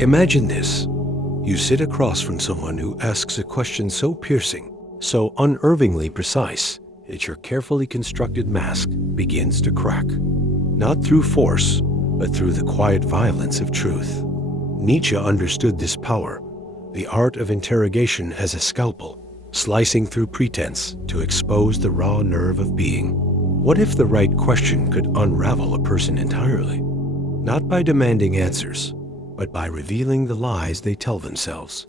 Imagine this. You sit across from someone who asks a question so piercing, so unervingly precise, that your carefully constructed mask begins to crack. Not through force, but through the quiet violence of truth. Nietzsche understood this power, the art of interrogation as a scalpel, slicing through pretense to expose the raw nerve of being. What if the right question could unravel a person entirely? Not by demanding answers, but by revealing the lies they tell themselves.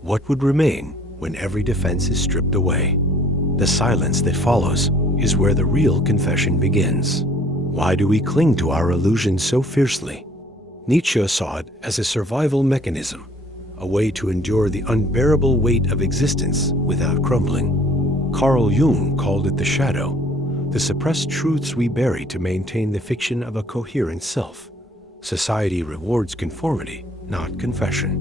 What would remain when every defense is stripped away? The silence that follows is where the real confession begins. Why do we cling to our illusions so fiercely? Nietzsche saw it as a survival mechanism, a way to endure the unbearable weight of existence without crumbling. Carl Jung called it the shadow, the suppressed truths we bury to maintain the fiction of a coherent self. Society rewards conformity, not confession.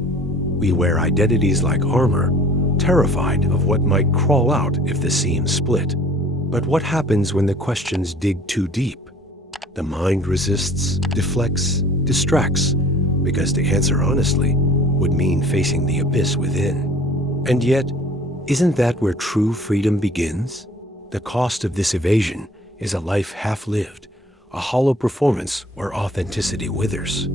We wear identities like armor, terrified of what might crawl out if the seams split. But what happens when the questions dig too deep? The mind resists, deflects, distracts, because to answer honestly would mean facing the abyss within. And yet, isn't that where true freedom begins? The cost of this evasion is a life half-lived, a hollow performance where authenticity withers.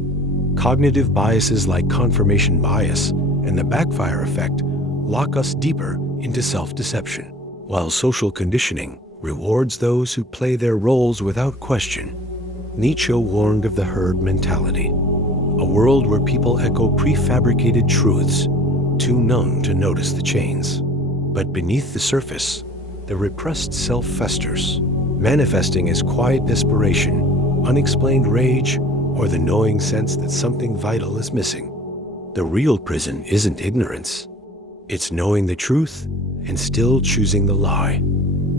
Cognitive biases like confirmation bias and the backfire effect lock us deeper into self-deception, while social conditioning rewards those who play their roles without question. Nietzsche warned of the herd mentality, a world where people echo prefabricated truths, too numb to notice the chains. But beneath the surface, the repressed self festers, manifesting as quiet desperation, unexplained rage, or the knowing sense that something vital is missing. The real prison isn't ignorance. It's knowing the truth and still choosing the lie.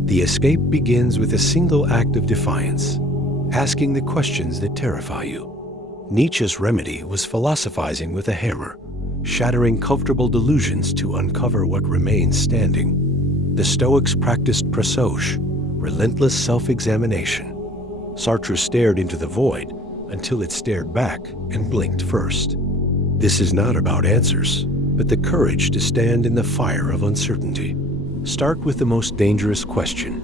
The escape begins with a single act of defiance, asking the questions that terrify you. Nietzsche's remedy was philosophizing with a hammer, shattering comfortable delusions to uncover what remains standing. The Stoics practiced persuasion, relentless self-examination. Sartre stared into the void until it stared back and blinked first. This is not about answers, but the courage to stand in the fire of uncertainty. Start with the most dangerous question.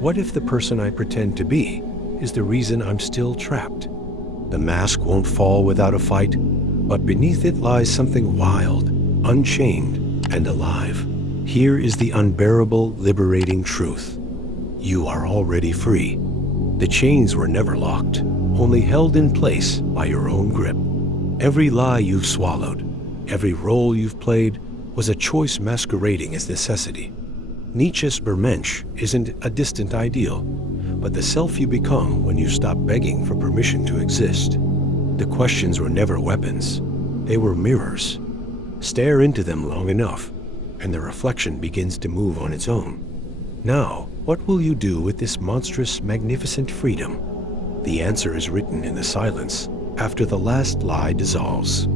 What if the person I pretend to be is the reason I'm still trapped? The mask won't fall without a fight, but beneath it lies something wild, unchained, and alive. Here is the unbearable, liberating truth. You are already free. The chains were never locked, only held in place by your own grip. Every lie you've swallowed, every role you've played, was a choice masquerading as necessity. Nietzsche's Bermensch isn't a distant ideal, but the self you become when you stop begging for permission to exist. The questions were never weapons. They were mirrors. Stare into them long enough, and the reflection begins to move on its own. Now, what will you do with this monstrous, magnificent freedom? The answer is written in the silence after the last lie dissolves.